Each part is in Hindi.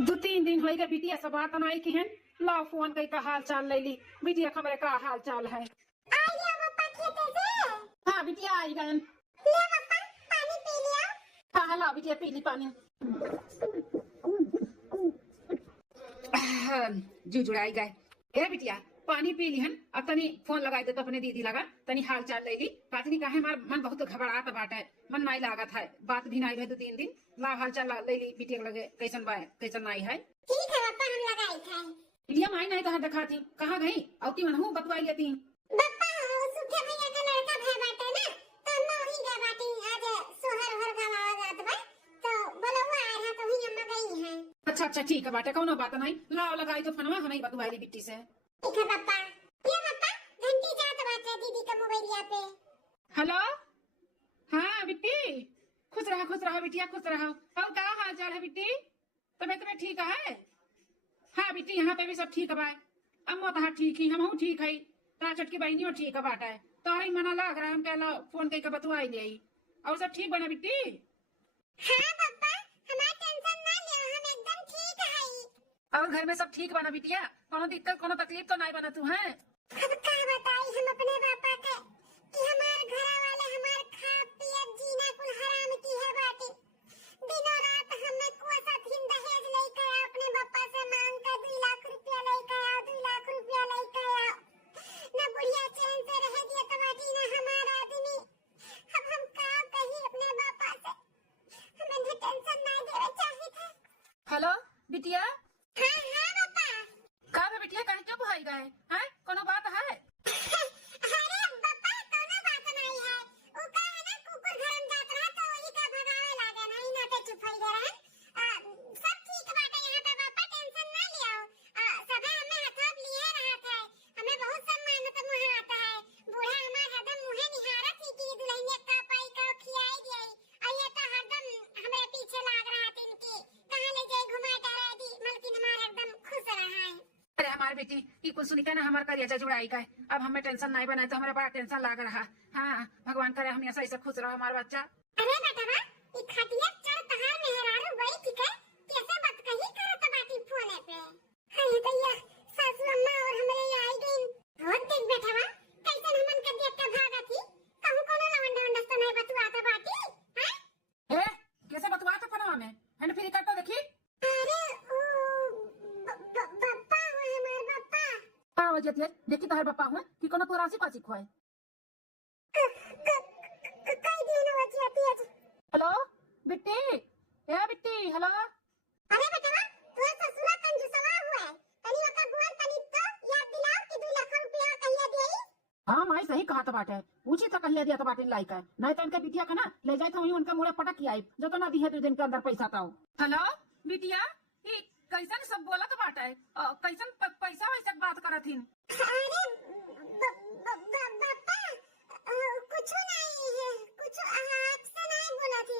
दो तीन दिन हो गए बिटिया सब बात नहीं की है। ला फोन कई का हाल चाल ले ली। बिटिया हमारे का हाल चाल है। आ गया पापा खेते से। हाँ बिटिया आई गए। ले पापा पानी पी लिया। हाँ हाँ ला बिटिया पी ली पानी। जी जुड़ाई गए। ए बिटिया पानी पी ली हन। अब तनी फोन लगाई दे तो अपने दीदी लगा तनी हाल चाल ले ली। काटनी का है हमार मन बहुत घबरात बाटे। मन नहीं लागत है बात भी नहीं रहे दो तीन दिन। ला हाल चाल ले ली बिटिया लगे कैसन बा कैसन नहीं है। ठीक है पापा हम लगाई थे। बिटिया माई नहीं कहा दिखाती कहाँ गई औती मन हूँ बतवाई लेती। पापा सुखे भैया का लड़का भे बाटे ना तो हम वही गए बाटी आज सोहर हर गवा जात बा तो बोलो वो आए हैं तो ही अम्मा गई हैं। अच्छा अच्छा ठीक है बाटे कौनो बात नहीं। लाओ लगाई तो फनवा हमें बतवाई ली बिट्टी से। ठीक है पापा। ये पापा घंटी जात बाटे दीदी का मोबाइलिया पे। हेलो हाँ बिट्टी खुश रहा बिटिया खुश रहा। और क्या हाल चाल है बिट्टी तबियत में ठीक है। हाँ बिट्टी यहाँ पे भी सब ठीक है। अम्मो तो ठीक ही हम ठीक है। तार चटकी बहनियों ठीक है बाटा है तो ही मना लग रहा हम कहला फोन कई का बतवाई ले और सब ठीक बना बिट्टी। हाँ पापा हमारा टेंशन ना लियो हम एकदम ठीक है। और घर में सब ठीक बना बिटिया कोनो दिक्कत कोनो तकलीफ तो नहीं बना तू है। अब क्या बताई हम अपने पापा के कि हमारे घर वाले हमारे खा पिया जीना कुल हराम की है बाटी। दिनों रात हमें कोसा दिन दहेज लेके आया अपने पापा से मांग कर 2 लाख रुपया लेके आया 2 लाख रुपया लेके आया। ना बुढ़िया चैन से रह दिया तो बाटी ना हमारा आदमी। अब हम क्या कही अपने पापा से हमें टेंशन ना देवे चाहिए थे। हेलो बिटिया हाँ हाँ पापा। का है बिटिया कहीं क्यों भाई गए हैं कोनो बात है। अरे पापा कोनो बात नहीं है। वो का है ना कुकुर घर में जात रहा तो वही का भगावे लागे नहीं ना पे चुप होई दे रहे हैं। सब ठीक बाटे यहाँ पे पापा टेंशन ना लियो। सब हमें हथौड़ लिए रहा था हमें बहुत सम्मानित मुँह आता है। बूढ़ा हमार हरदम मुँहे निहारा थी कि दुल्हनिया का पाई का खियाई दिया और ये तो हरदम हमारे पीछे लाग रहा था इनकी कहाँ ले जाए घुमा टहरा दी मलकिन हमार हरदम खुश रहा है। अरे हमारे बेटी की कुछ सुनी ना हमारे करिया जुड़ाई का है। अब हमें टेंशन नहीं बनाए तो हमारे बड़ा टेंशन लग रहा। हाँ भगवान करे हम ऐसा ऐसा खुश रहो हमारा बच्चा। अरे बेटा ये खटिया चढ़ तहार मेहरारू बड़ी ठीक है कैसे बात कही करत बाटी फोने पे। हाय दैया सासू अम्मा और हमरे ये आई गई बहुत देख बेटा कैसे हमन के देख के भागा थी कहूं कोनो लवंडा वंडा तो नहीं बतुआता बाटी हैं। ए कैसे बतवा तो फनवा में हैंड फ्री करता देखी। अरे ओ बप्पा वो हमार बप्पा का वजह थे देखी तहर बप्पा हुए कि कोनो तोरासी पासी खोए। कई दिन हो जाती है। हेलो बिट्टी ए बिट्टी हेलो। अरे बेटा तू ससुरा कंजूसवा हुआ है तनी ओका बोल तनी तो याद दिलाओ कि 2 लाख रुपया कहिया देई। हाँ माई सही कहा तो बाटे पूछी तो कहिया दिया तो बाटे लाई का नहीं तो इनके बिटिया का ना ले जाए तो वही उनका मुड़े पटक आई जो तो ना दी है 2 दिन के अंदर पैसा तो। हेलो बिटिया ये कैसन सब बोला तो बाटे कैसन पैसा वैसा बात करत हिन। अरे बापा कुछ नहीं है कुछ आपसे नहीं बोला थी।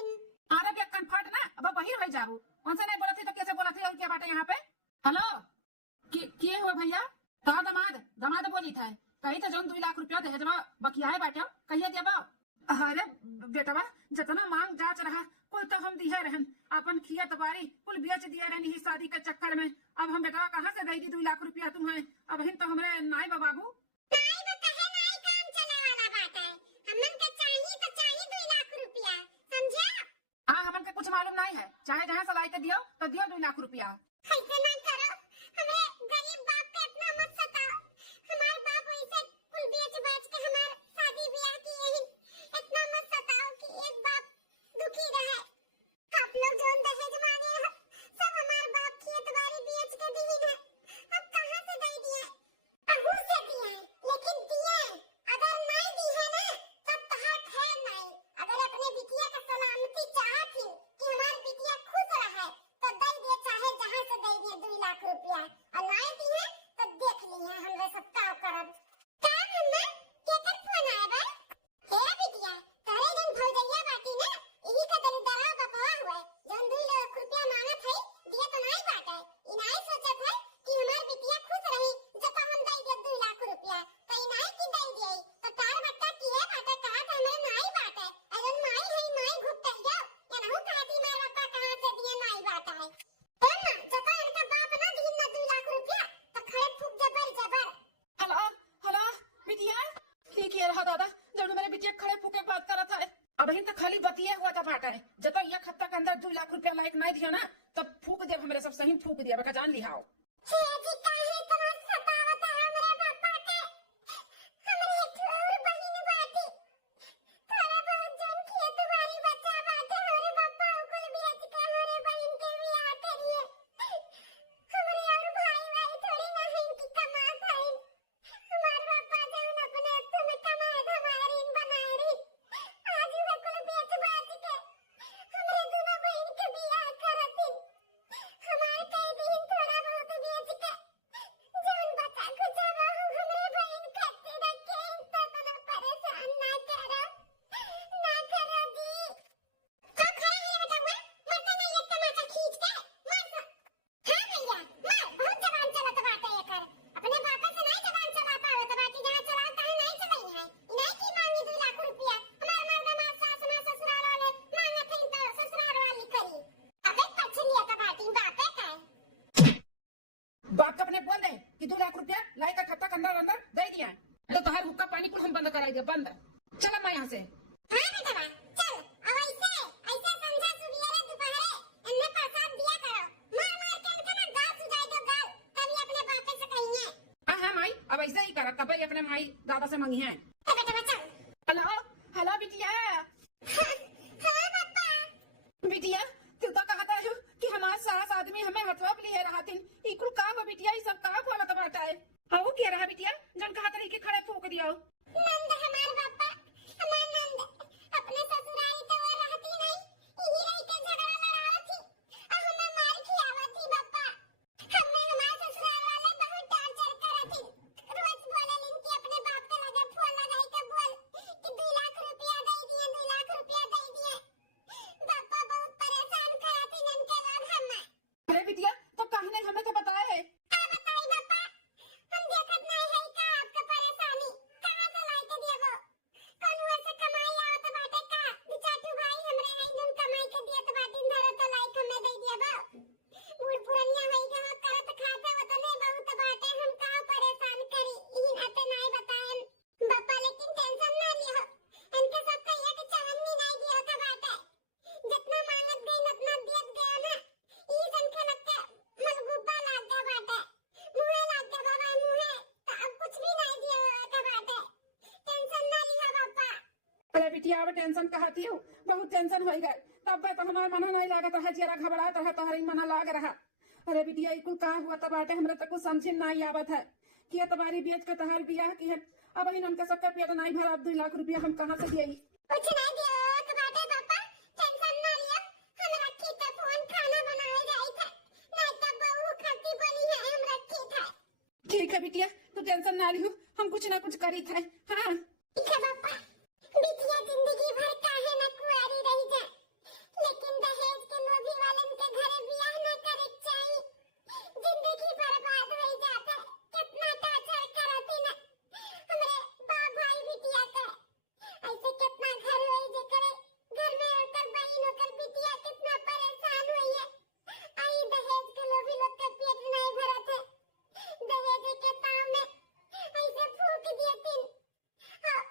अरे बे कन्फर्ट ना अब बहिर हो जाबू कौन से नहीं बोला थी तो कैसे बोला थी और क्या बाटे यहाँ पे। हेलो के हुआ भैया कहा दमाद बोली था कही तो जौन 2 लाख रुपया दहेजवा बकिया है बाटे कहिए देबा। अरे बेटवा जितना मांग जाच रहा कुल तो हम दिए रहन अपन खिया तबारी कुल बेच दिए रहन ही शादी के चक्कर में। अब हम बेटवा कहाँ से देगी 2 लाख रुपया तुम्हें अब हिन तो हमरे नाई बाबू नहीं वो कहे नहीं काम चले वाला बात है हमन के चाहिए तो चाहिए 2 लाख रुपया समझा। हाँ हमन के कुछ मालूम नहीं है चाहे जहाँ से लाई के दियो तो दियो 2 लाख रुपया। ऐसे ना करो हमें गरीब बाप पे इतना मत सताओ। हमार बाप वैसे कुल बेच बाच के हमार शादी ब्याह की यही इतना मत सताओ कि एक बाप दुखी रहे। आप लोग जो दहेज मांगे हो सब हमार बाप खेत बाड़ी बेच के दी है अब कहाँ से दे दिए अहू से दिए लेकिन दिए अगर नहीं दी है ना तब तहार खैर नहीं। अगर अपने बिटिया का सलामती चाहती कि हमारी बिटिया खुश रहे तो दे दे चाहे जहाँ खाली बतिये हुआ था बाटा है जब एक हफ्ता के अंदर 2 लाख रुपया लायक नहीं दिया ना तब फूक दे हमरे सब सही फूक दिया बका जान लिहाओ जी काहे इतना सतावत है हमरे पापा के हमरे एक और बहिन बाटी थोड़ा बहुत जन खेत बाड़ी बचा बाटे हमरे पापा कुल बेच के हमरे बहिन के बियाह करिए हमरे और भाई भाई थोड़ी ना है कि कमा पाए हमारे पापा जन अपने हाथ में कमाए हमारी बनाए रही आज वे कुल बेच बाच के हमरे दोनों बहन के बियाह करती हमारे कई दिन थोड़ा बहुत बेच के जौन बचा कुछ वो हमरे बहन खाते रखे तो ना परेशान ना करो जी तो खड़े हैं बेटा मरता नहीं एक टमाटर खींच के मार हाँ भैया मार बहुत जबान चलत बाटे एकर अपने बापा से नहीं जबान चला पावत बाटी जहां चलाता है नहीं चलाई है नहीं की मांगी 2 लाख रुपया हमार मर्द मां सास मां ससुराल वाले मांगत हैं तो ससुराल वाली करी अबे पछलिया का बाटी बापे का बाप का अपने बोल दे कि 2 लाख रुपया लाई का खाता के अंदर अंदर दे दिया तो तोहर हुक्का पानी कुल हम बंद कराई दे बंद चल मैं यहाँ से हां बेटा चल अब ऐसे समझा सुबियरे दोपहरे इनने प्रसाद दिया करो मार मार के इनका ना गाल सुजाई दो गाल तभी अपने बापे से कहिए हाँ माई अब ऐसे ही करा तब अपने माई दादा से मांगी है तो बेटा चल हेलो हेलो बिटिया हां पापा बिटिया तू तो कहता है कि हमारे सास आदमी हमें हथवा लिए रहा थिन ई कुल का हो बिटिया ई सब का बोलत बाटा है हाउ के रहा बिटिया जन कहा तरी के खड़े फूक दियो नंद हमार पापा हमार नंद अपने ससुरारी तो वो रहती नहीं यही रही के झगड़ा लड़ावत थी और हमें मार खियावत थी पापा हमें हमारे ससुराल वाले बहुत टॉर्चर करत थी रोज बोलेलिन कि अपने बाप के लगे फोन लगाई के बोल कि 2 लाख रुपया दे दिए 2 लाख रुपया दे दिए पापा बहुत परेशान करत थी इनके लोग हमें अरे बिटिया तो कहने हमें तो बताया है का बताई पापा हम देखत नहीं है का आपका परेशानी कहां से लाई के देबो कौन हुआ से कमाई आवत बाटे का बिचाटू भाई हमरे है जोन कमाई के दियत बाटी धरो तो लाई के में दे देबो बूढ़ पुरनिया है के हम करत खाते वतने बहुत बाटे हम का परेशान करी ई नाते नहीं बताएन पापा लेकिन टेंशन ना लियो इनके सब कहिए कि चांदनी नहीं दियो का बाटे जितना मांगत गई उतना दियत गया ना ई संख्या लगते मलगुब्बा लाग गया बाटे मुहे लाग गया बाबा मुहे तो अब कुछ भी नहीं दिया का बाटे टेंशन ना लिया पापा अरे बिटिया अब टेंशन कहती हो बहुत टेंशन हो गए तब तो हमारा मन नहीं लागत रहा जरा घबरात रहा तोहर मन लाग रहा अरे बिटिया ई कुल का हुआ तब बाटे हमरा तक कुछ समझ नहीं आवत है कि तुम्हारी बेच के तोहर बियाह की है अब इन हमके सबके पेट नहीं भरा 2 लाख रुपया हम कहां से देई कुछ नहीं दियो का बाटे पापा टेंशन ना लिया हम रखी तो फोन खाना बनाए जाई थे नहीं तब बहू खाती बनी है हम रखी थे ठीक है बिटिया तू टेंशन ना लियो हम कुछ ना कुछ करी थे हां ठीक है पापा बिटिया जिंदगी भर काहे ना कुआरी रही जाए लेकिन दहेज के लोभी वालन के घरे बियाह ना करे चाहिए जिंदगी बर्बाद हो जाता है कितना टॉर्चर करती ना हमरे बाप भाई बिटिया का ऐसे कितना घर होई जे करे घर में होकर बहन होकर बिटिया कितना परेशान हुई है आई दहेज के लोभी लोग के पेट नहीं भरत है दहेज के ताव में ऐसे फूक दिए तीन हाँ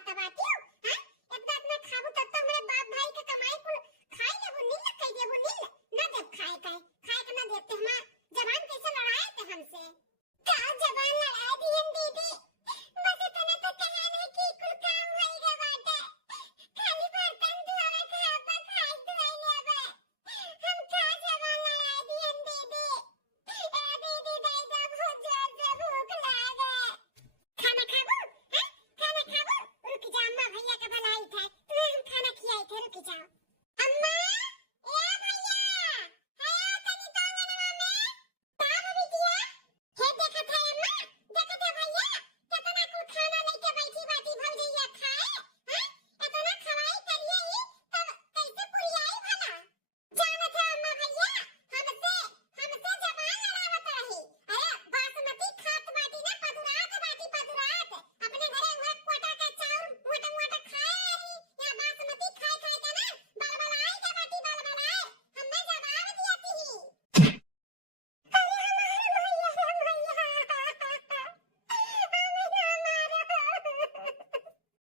आता बाटी हां इतना इतना खाबू तब तो मेरे बाप भाई के कमाई कुल खाई लेबू नील कह देबू नील ना देब खाए के ना देते हम जवान कैसे लड़ाए थे हमसे का जवान लड़ाई दिहन दीदी बस इतना तो कहा नहीं कि कुल काम होइगा बाटे खाली बर्तन धोवे खाबा खाई धोई लेबे हम का जवान लड़ाई दिहन दीदी ए दीदी दे दो बहुत जोर से भूख लागे खाना खाबू हैं खाना खाबू रुक जा अम्मा भैया के भलाई था तुम्हें हम खाना खियाए थे रुक जाओ अम्मा ए भैया है तनी तो अंगनवा में का बिटिया हे देखत है अम्मा देखत है भैया कितना कुल खाना लेके बैठी बाटी भल जइया खाए हैं इतना खवाई करिए ही तब कैसे पुरियाई भला जानत है अम्मा भैया हमसे जबान लड़ावत रही अरे बासमती खात बाटी ना पदुरात बाटी पदुरात अपने घरे हुआ कोटा का चाउर मोटा मोटा खाए रही या बासमती खाए खाए के ना बलबलाई के बाटी बलबलाए हमें जवाब दियाती ही अरे हमारे भैया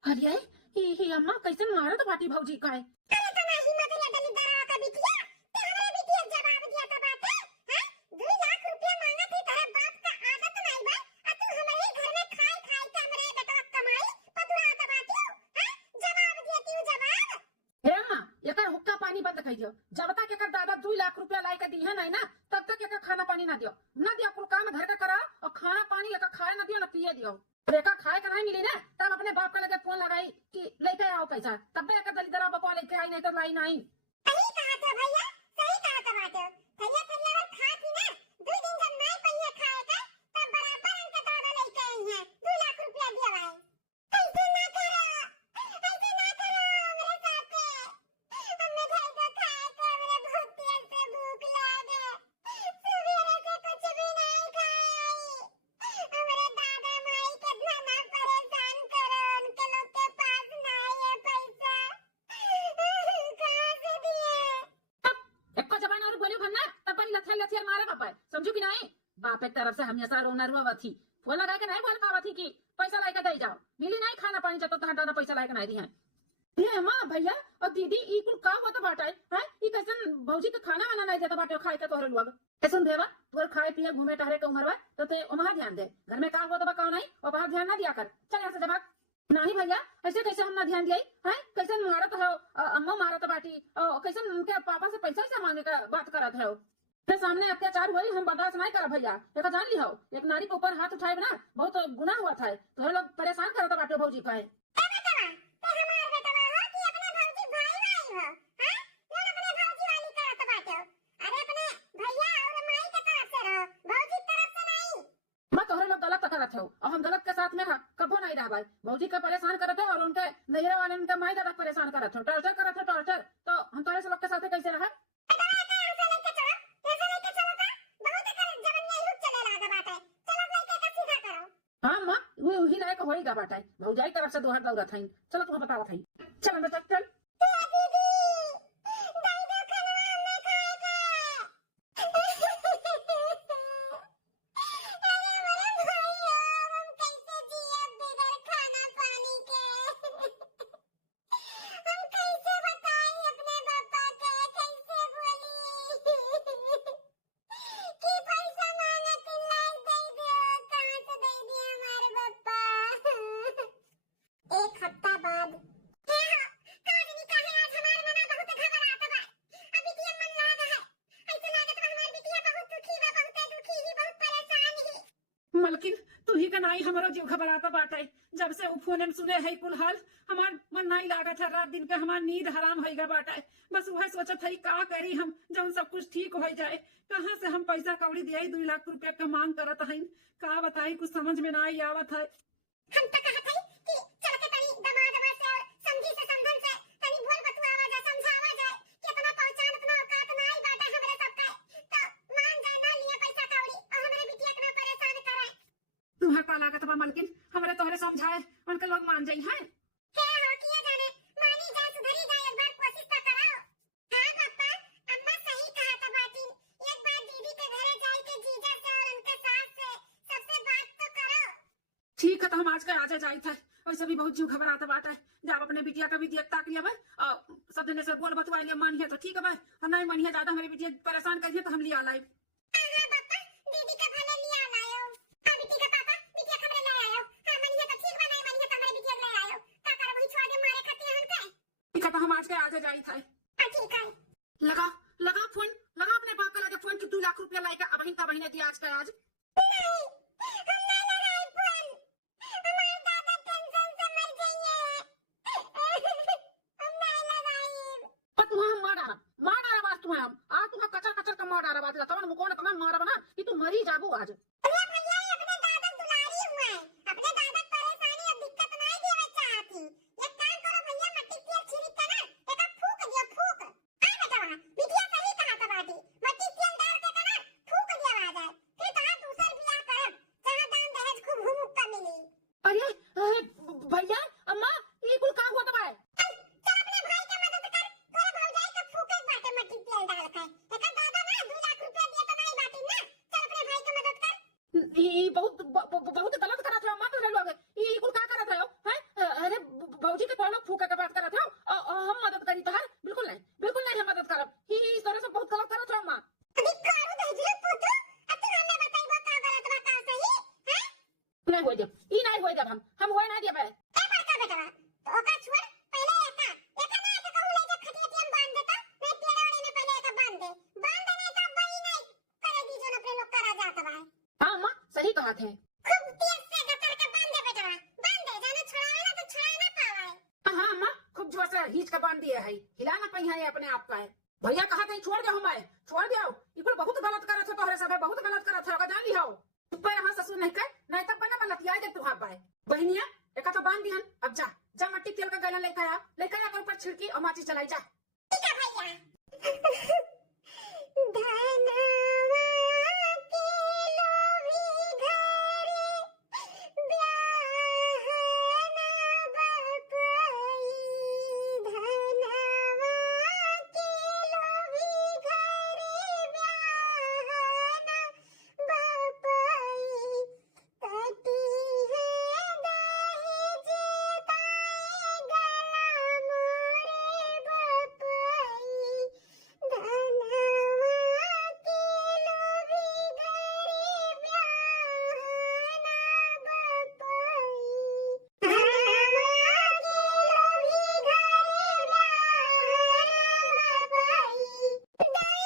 अरे ही अम्मा कैसे मारत बाटी भौजी का है अरे तो नहीं मत ले डली डरा का बिटिया ते हमरे बिटिया जवाब दिया था बाटे हैं 2 लाख रुपया मांगा थी तेरे बाप का आदत नहीं बा आ तू हमारे घर में खाए खाए के हमरे बेटा कमाई पदुरा का बाटी हैं जवाब देती हूं जवाब हे अम्मा एकर हुक्का पानी बंद कहियो जब तक एकर दादा 2 लाख रुपया लाई के दी है नहीं ना तब तक एकर खाना पानी ना दियो कुल काम घर का करा और खाना पानी एकर खाए ना दियो ना पिए दियो और एकर खाए का नहीं मिली ना तब अपने बाप का लगे फोन लगाई कि लेके आओ पैसा तब भी एकर दलिदरा बपवा लेके आई नहीं तो लाई नहीं सही कहा तो भैया सही कहा तो बाटे थैया थैया और खा थी ना 2 दिन जब नहीं पहिए खाए का तब बराबर इनके दादा लेके आई हैं 2 लाख रुपया दिया भाई ऐसे ना करो मेरे साथ हमने घर का खाए का मेरे बहुत देर से भूख लागे सवेरे से कुछ भी नहीं खाए हमारे दादा माई कितना ना परेशान करो उनके लोग के पास नहीं है पैसा कहां से दिए एको जबान और बोलियो भन्ना तब बड़ी लथिया मारे बापा समझू कि नहीं बाप एक तरफ से हमेशा रोना रुआ थी फोन लगा के नहीं बोल पावा थी कि पैसा लाई के दे जाओ मिली नहीं खाना पानी जब तक दादा पैसा लाई के नहीं दी है ये मां भैया और दीदी ई कुल का होता बाटा है ई कैसन भौजी के खाना वाना नहीं देता बाटे खाए के तोहरे लोग कैसन देवा तोर खाए पिए घूमे टहरे के उम्र बा तो ते ओमा ध्यान दे घर में का होता बा का नहीं और बाहर ध्यान ना दिया कर चल यहां से जवाब नहीं भैया ऐसे कैसे हम ना ध्यान दिए हैं कैसे मारत हो अम्मा मारत बाटी कैसे उनके पापा से पैसा से मांगे का बात करत है के सामने अत्याचार हुई हम बर्दाश्त नहीं कर भैया एक जान ली हो एक नारी के ऊपर हाथ उठाए ना बहुत गुनाह हुआ था तोहरे लोग परेशान करत बाटे भौजी का है करत हो और हम गलत के साथ में कबो नहीं रह भाई भौजी का परेशान करत हो और उनके नैहरा वाले उनके माई दादा परेशान करत हो टॉर्चर करत हो टॉर्चर तो हम तोरे से लोग के साथ कैसे रहा हाँ माँ वो ही लायक होएगा बाटा भौजाई तरफ से दोहर दौड़त है चलो तुम्हें बताओ था चल अंदर चल मलकिन तू ही का नाई हमारा जीव घबराता बाटा है जब से फोन में सुने है कुल हाल हमार मन नहीं लागत है रात दिन का हमार नींद हराम होएगा बाटा है बस वह सोचत है का करी हम जब सब कुछ ठीक हो जाए कहां से हम पैसा कौड़ी दिया 2 लाख रुपया का मांग करत है का बताई कुछ समझ में ना आवत है हम तो कहत है कि चल के तनी दमादमा से समझी से समझन से तनी बोल बतुआवा जा समझावा जाए कितना पहचान अपना औकात नहीं बाटा हमरे सबका तो मान जाए ना लिए पैसा कौड़ी और हमरे बिटिया इतना परेशान करे तुम्हें का लागत बा मलकिन हमरे तोहरे समझाए उनके लोग मान जाई है के हो किए जाने मानी जाए सुधरी जाए एक बार कोशिश तो कराओ हां पापा अम्मा सही कहा था बाटी एक बार दीदी के घरे जाए के जीजा से और उनके सास से सबसे बात तो करो ठीक है तो हम आज का आजा जाई था वैसे भी बहुत जीव घबराता बात है। जब अपने बिटिया का भी देखता के लिए भाई सब जने से बोल बतवा लिए मानिए तो ठीक है भाई, और नहीं मानिए ज्यादा हमारी बिटिया परेशान करिए तो हम लिया लाइव। हाँ पापा, दीदी का भला लिया लायो। हाँ बिटी का पापा, बिटिया खबरे ले आयो। हाँ मानिए तो ठीक बा, नहीं मानिए तो हमारे बिटिया ले आयो। का कर वही छोड़ दे मारे खाती हन के। ठीक है तो हम आज के आजे जाई था। ठीक है। लगा लगा फोन, लगा अपने बाप का लगे फोन कि 2 लाख रुपया लाइका अब का बहिने दिया आज का आज। नहीं, हम ना लगाए फोन। हमारे दादा टेंशन से मर जाएंगे। हम नहीं लगाए। पर तू हम मार डाला बात तू हम आज तू कचर कचर का मार डाला बात तब मुको ने तना मारब ना कि तू मरी जाबू आज। अरे भैया अपने दादा दुलारी हुआ है। अपने दादा परेशानी और दिक्कत नहीं देवे चाहती। एक काम करो भैया, मट्टी तेल छिड़क के ना एका फूक दियो, फूक। आ बेटा बिटिया सही कहा था बाटी। मट्टी तेल डाल के ना फूक दिया आ जाए। फिर कहां दूसर बियाह करब, जहां दान दहेज खूब घूम का मिली। अरे भैया अम्मा ये कुल काम होता है। चल अपने भाई की मदद कर, तोरे भौजाई के फूके बाटे मट्टी तेल डाल के। एका दादा ना 2 लाख रुपया दिया तो नहीं बाटी ना। चल अपने भाई की मदद कर। ये बहुत गलत करा था अम्मा तो लोग ये कुल का करा था हैं। अरे भौजी के कोनो फूका के बात करा था हम मदद करी तो है बिल्कुल नहीं हम मदद करब। ये इस तरह से बहुत गलत करा था अम्मा। अभी करू दहजरे पुत्र, अब तू हमें बताइबो का गलत बा का सही हैं। नहीं होई जब ई नहीं होई जब हम होए ना देबे। ए बड़का बेटा तो ओका छोड़, पहले एका ना एका कहू ले जा खटिया में बांध देता। नहीं पेड़े वाले में पहले एका बांध दे नहीं तो बई नहीं करेगी जो अपने लोग करा जाता है। हां अम्मा सही कहा थे। खूब तेज से गतर के बांध दे बेटा, बांध दे, जाने छुड़ावे ना तो छुड़ा ना पावे। हां अम्मा खूब जोर से हिच का बांध दिए है, हिला ना पई है अपने आप का है। भैया कहा था छोड़ दे हमारे छोड़ दियो ई कुल बहुत गलत करा था तोहरे सब बहुत गलत करा था जान लियो। ऊपर हां ससुर नहीं कर नहीं तब बना लतिया दे तू हां पाए बहनिया एका तो बांध दिहन। अब जा मट्टी तेल का गैलन लेके आ कर ऊपर छिड़की और माची चलाई जा। ठीक है भैया। धनवा के लोभी घरे ब्याह ना बपई। धनवा के लोभी घरे ब्याह ना बपई। कटी है दहेज ताए गला मोरे बपई। धनवा के लोभी घरे ब्याह ना बपई। धनवा के लोभी घरे ब्याह ना बपई। दई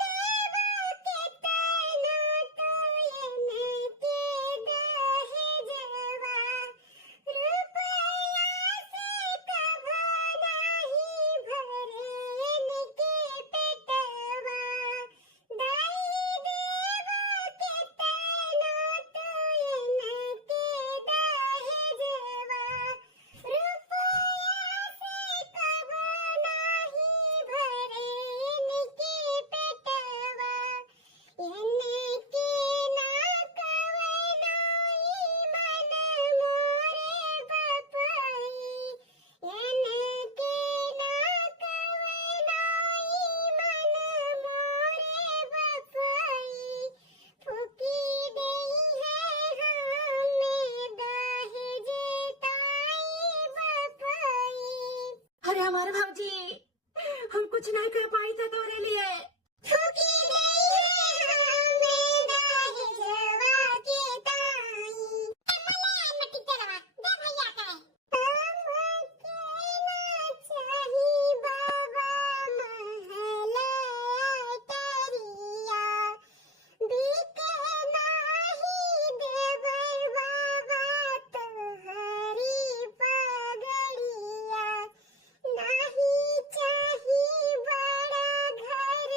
देवा के तैना तोयन के दहेजवा। रुपया से कभो नहीं भरेन के पेटवा। दई देवा के तैना तोयन के दहेजवा। रुपया से कभो नहीं भरेन के पेटवा। इनके ना कवनाई मन मोरे बपई। इनके ना कवनाई मन मोरे बपई। फूकी देई है हमें दहेज ताई बपई। अरे हमारे भाजी हम कुछ नहीं कर पाई थे तोरे लिए। फूकी देई है हमें दहेजवा के ताई। मले मट्टी तेलवा दे भैया के। हमके ना चाही बाबा महला टरिया। बीके नाही देबै बाबा तोहरी पगड़िया। नाही चाही बड़ा घर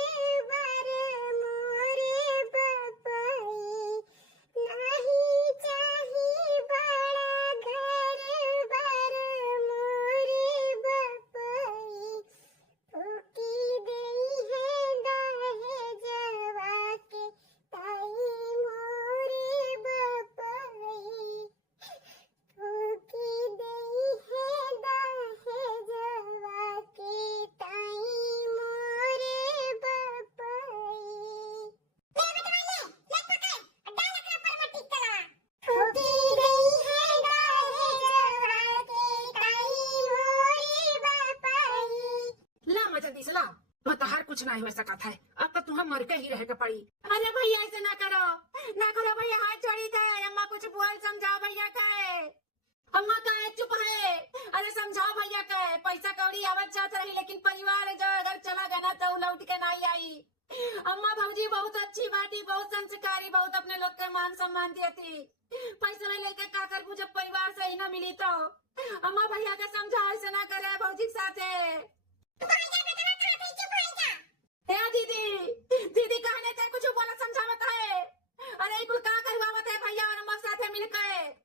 पिसला तो तहार कुछ नहीं हो सका था। अब तो तुम्हें मर के ही रह के पड़ी। अरे भैया ऐसे ना करो भैया, हाथ छोड़ी था। अम्मा कुछ बोल समझाओ भैया का है। अम्मा का है, चुप है। अरे समझाओ भैया का है। पैसा कौड़ी आवत जात रही, लेकिन परिवार जो अगर चला गया ना तो लौट के नहीं आई। अम्मा भौजी बहुत अच्छी बाटी, बहुत संस्कारी, बहुत अपने लोग के मान सम्मान देती। पैसा में लेके का कर जब परिवार से ही ना मिली तो। अम्मा भैया के समझाओ, ऐसे ना करे भौजी के साथे। दीदी कहने थे कुछ बोला समझावत है। अरे कुल का करवावत है भैया और अम्मा साथे मिलकर।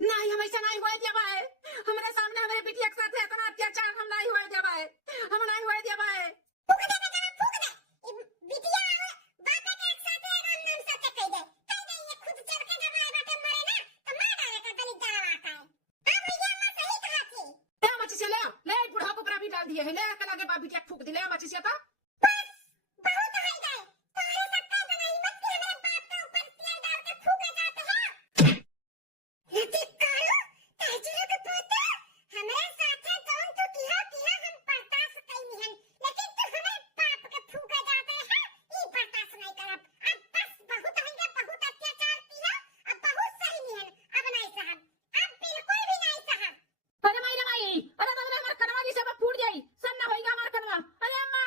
नहीं, हमेशा नहीं हुए दिया भाई। हमारे सामने हमारे बिटिया के साथ इतना अत्याचार हम नहीं हुए दिया भाई। हम नहीं हुए दिया भाई। ले बुढ़ा कुकरा भी डाल दिए है। ले कल आगे बाप बिटिया फूक दिले मची से। अरे माई, अरे कनवा जी से फूट जाई, सब ना होएगा हमारा कनवा। अरे अम्मा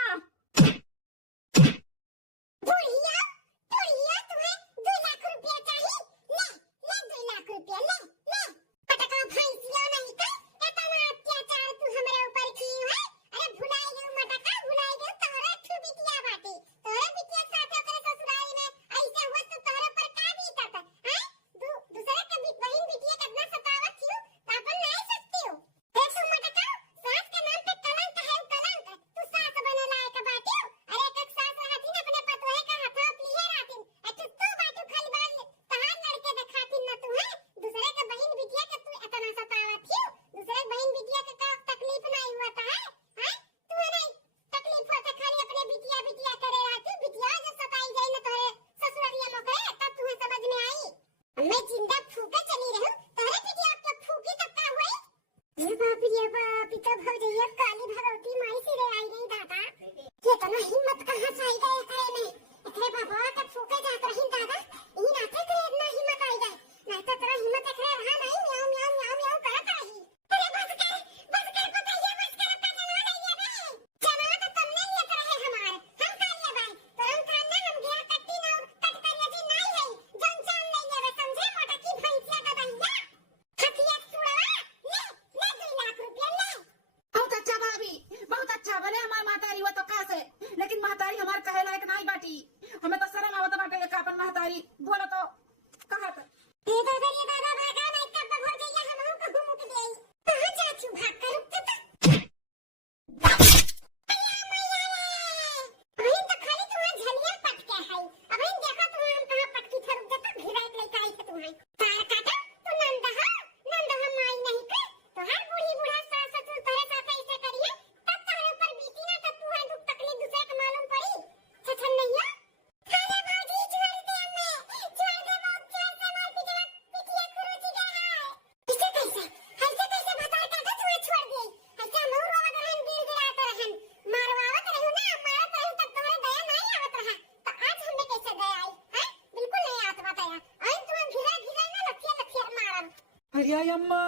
अरे अम्मा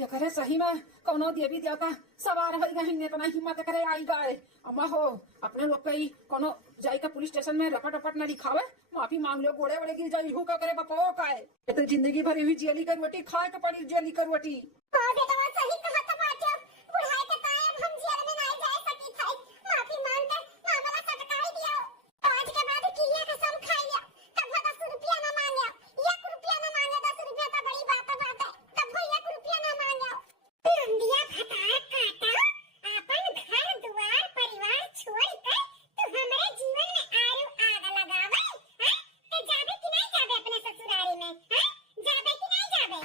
ये करे सही में कोनो देवी देवता सवार हो गए हैं इतना हिम्मत करे आई गए अम्मा हो अपने लोग कई कोनो जाई का पुलिस स्टेशन में रपट रपट न लिखावे माफी मांग लो गोड़े वड़े गिर जाई हु का करे बपो का है ये तो जिंदगी भरी हुई जेली का रोटी खाए के पड़ी जेली का रोटी हां बेटा सही कहा था बाटे बुढ़ाई के टाइम हम जेल में नहीं जा सकी थे माफी मांग के मामला सटकाई दिया आज के बाद किलिया कसम खाई लिया तब 10 रुपया ना मांगे 1 रुपया ना मांगे 10 रुपया तो बड़ी बात है तब 1 रुपया ना मांगे नंदिया भतार काटा अपन घर द्वार परिवार छोड़ कर तू हमारे जीवन में आरू आग लगावे हैं तो जाबे कि नहीं जाबे अपने ससुरारी में हैं जाबे कि नहीं जाबे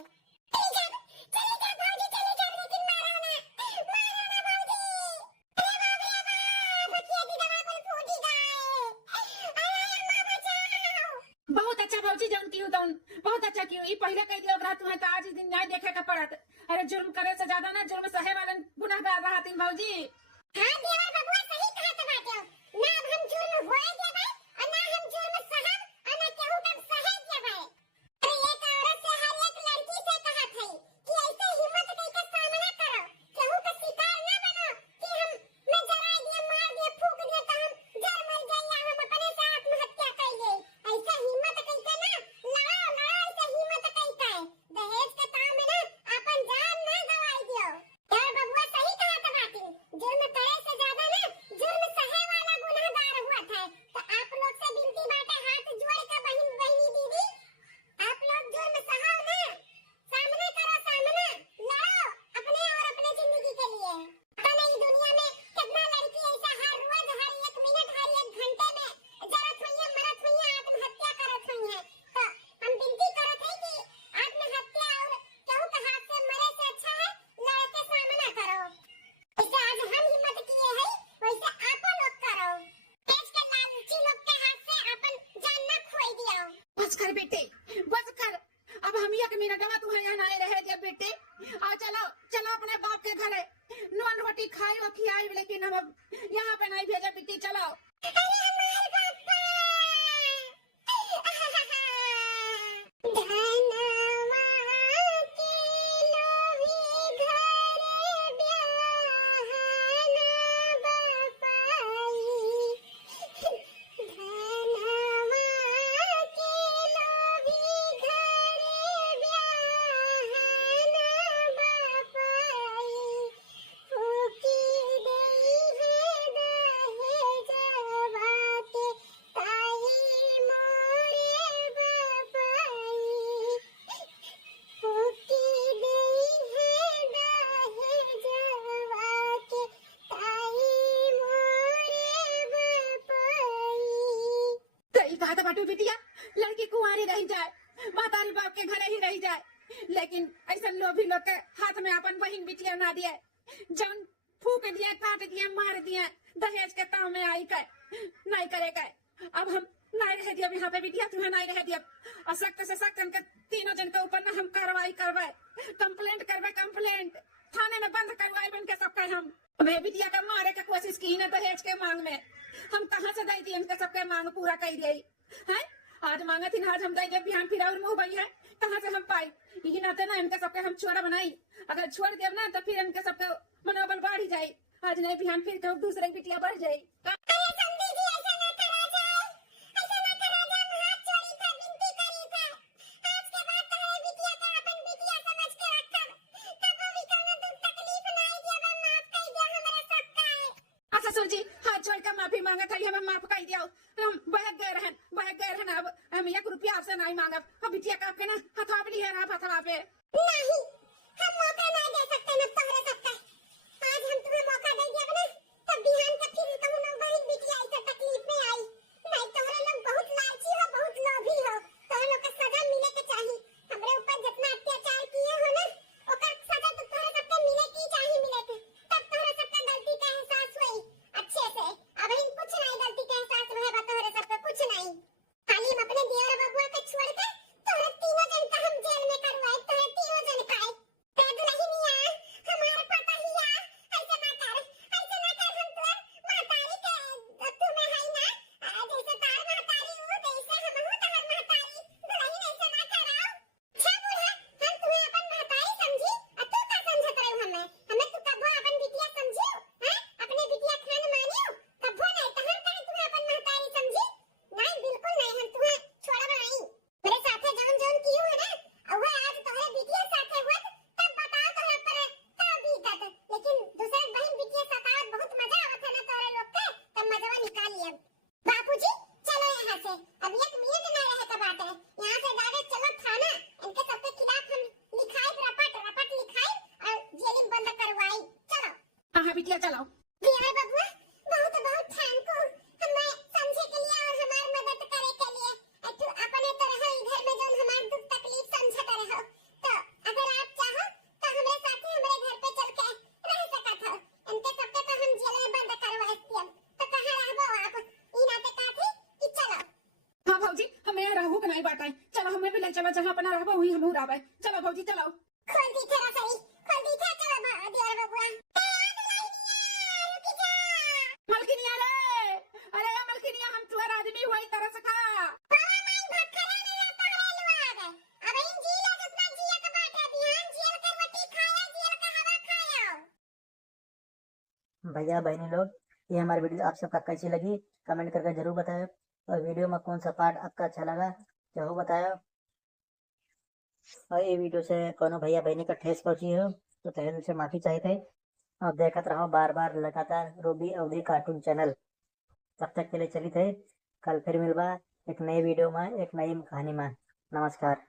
चले जा भौजी चले जा लेकिन मारो ना भौजी अरे बाप रे बाप बचिया की दवा को फूटी गए अरे अम्मा बचाओ बहुत अच्छा भौजी जान की हूं बहुत अच्छा की हुई पहले कह दिया रात तुम्हें तो आज दिन न्याय देखे का पड़त अरे जुर्म करे से ज्यादा ना जुर्म सहे वाले गुनाहगार रहती भौजी हां देवर बबुआ सही कहत बाटे ना अब हम जुर्म होए देबे और ना हम जुर्म सहब और ना केहू कब सहे देबे अरे एक औरत से हर एक लड़की से कहत है कि ऐसे हिम्मत कई का सामना करो केहू का शिकार ना बनो कि हम मैं जरा दिए मार दिए फूंक दिए तो हम जर मर जाइए हम अपने से आत्महत्या कइए ऐसे हिम्मत कई के ना लड़ो ऐसे हिम्मत कई का दहेज के काम में ना अपन जान ना गवाई दियो यार बबुआ सही कहत बाटे जुर्म करे से ज्यादा ना जुर्म सहे वाला गुनाहगार हुआ था तो आप लोग से विनती बाटे हाथ जोड़ के बहनी दीदी आप लोग जुर्म सहाओ ना सामने करो सामना लड़ो अपने और अपने जिंदगी के लिए पता नहीं दुनिया में कितना लड़की ऐसा हर रोज हर 1 मिनट हर 1 घंटे में जरत हुई है मरत हुई है आत्महत्या करत हुई है तो हम विनती करत है कि आत्महत्या और केहू के हाथ से मरे से अच्छा है लड़के सामना करो ऐसे आज हम हिम्मत किए हैं वैसे आप लोग करो देश के लालची लोग के हाथ से अपन जान न खोई दियो बस कर बेटे बस कर अब हम 1 मिनट में तुम्हें यहाँ नहीं रहे दे बेटे आ चलो चलो अपने बाप के घरे नॉन रोटी खाई और खिलाई लेकिन हम अब यहाँ पे नहीं भेजे बेटी चलो अरे हमारे पापा धनवा के लोभी घरे ब्याहना बपाई धनवा के लोभी घरे ब्याहना बपाई फूकी गई है दहेजवा के ताई मोरे बपाई फूकी गई है दहेजवा के ताई मोरे बपाई सही कहा था बाटू बिटिया लड़की कुंवारी रह जाए मातारी बाप के घरे ही रह जाए लेकिन ऐसा लोभी लोग के हाथ में अपन बहन बिटिया ना दिए जन फूक दिए काट दिए मार दिए दहेज के ताव में आई के नहीं करेगा अब हम नहीं रह दिया यहाँ पे बिटिया तुम्हें नहीं रह दिया और सख्त से सख्त इनके तीनों जन के ऊपर ना हम कार्रवाई करवाए कंप्लेंट करवाए कंप्लेंट थाने में बंद करवाए बन के सबके हम वे बिटिया का मारे की कोशिश की ना दहेज के मांग में हम कहाँ से दे दिए इनके सबके मांग पूरा कर दिए हैं आज मांगा थी आज हम देंगे बिहान फिर और मुंह बई है कहाँ से हम पाई यही नाते ना इनके सबके हम छोड़ा बनाई अगर छोड़ दिया ना तो फिर इनके सबके मनोबल बढ़ ही जाए आज नहीं बिहान फिर के दूसरे बिटिया बढ़ जाए अरे समझी जी ऐसा ना करा जाए हम हाथ जोड़ी था विनती करी था आज के बाद तुम्हारे बिटिया का अपन बिटिया समझ के रखब तब भी कोनो दुख तकलीफ नहीं दिया माफ कर दिया हमरा सबका है अच्छा ससुर जी हाथ जोड़ कर माफी मांगा था हमें माफ कर दिया हम बहक गए रहन अब हम 1 रुपया आपसे नहीं मांगब अब बिटिया का आपके ना हथावली है ना हथवा पे नहीं हम मौका नहीं दे सकते न तोहरे सबका आज हम तुम्हें मौका दे दिया ना तब बिहान के फिर कहूं ना बहन बिटिया ऐसा तकलीफ में आई नहीं तोहरे लोग बहुत लालची हो बहुत लोभी हो तोहरे लोग का सजा मिले के चाहिए हमरे ऊपर जितना अत्याचार किए हो ना ओकर सजा तो तोहरे सबके मिले की चाहिए मिले के तब तोहरे सबका गलती का एहसास हुई अच्छे से अब इन कुछ नहीं गलती का एहसास हुए बा तोहरे सबका कुछ नहीं खाली हम अपने देवर बबुआ के छोड़ के तोहरे तीनों जन का हम जेल में करवाए तोहरे तीनों जन का ते दुल्हनिया हम बाटे चलो हमें भी ले चलो जहाँ अपना रहबो वही हम रहबे चलो भौजी चलो खोल दी थे रसोई खोल दी थे चलो दियर बबुआ रुक जा मलकिनिया रे अरे या मलकिनिया हम तुहर आदमी हुई तरह से खा बाबा माई भटकरे में रहता है लोग अब इन जीला जितना जिया का बात है ध्यान जेल कर रोटी खाया जेल का हवा खाया भैया बहनी लोग, ये हमारी वीडियो आप सबका कैसी लगी कमेंट करके जरूर बताएं। और वीडियो में कौन सा पार्ट आपका अच्छा लगा जरूर बताएं। और ये वीडियो से कोनो भैया बहनी का ठेस पहुंची हो तो तहे दिल से माफी चाहिए। और देखते रहो बार बार लगातार रूबी अवधि कार्टून चैनल। तब तक के लिए चली थे, कल फिर मिलवा एक नई वीडियो में एक नई कहानी में। नमस्कार।